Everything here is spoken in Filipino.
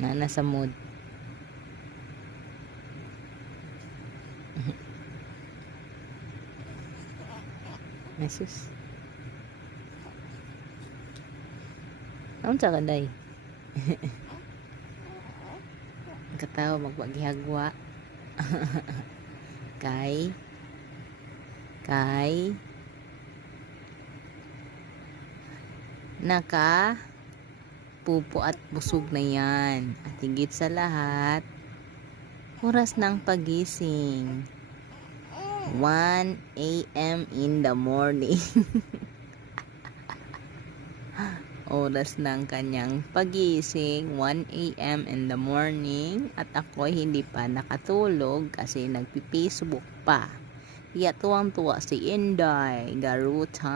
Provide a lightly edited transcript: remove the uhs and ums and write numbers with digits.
Nasa mood. Jesus. Ano sa kanday? Katawa magpagihagwa. Kay naka pupo at busog na yan. At higit sa lahat, oras ng pagising. 1 a.m. in the morning. Oras ng kanyang pagising, 1 a.m. in the morning. At ako'y hindi pa nakatulog kasi nagpi-Facebook pa. Kaya tuwang-tuwa si Inday, garutan.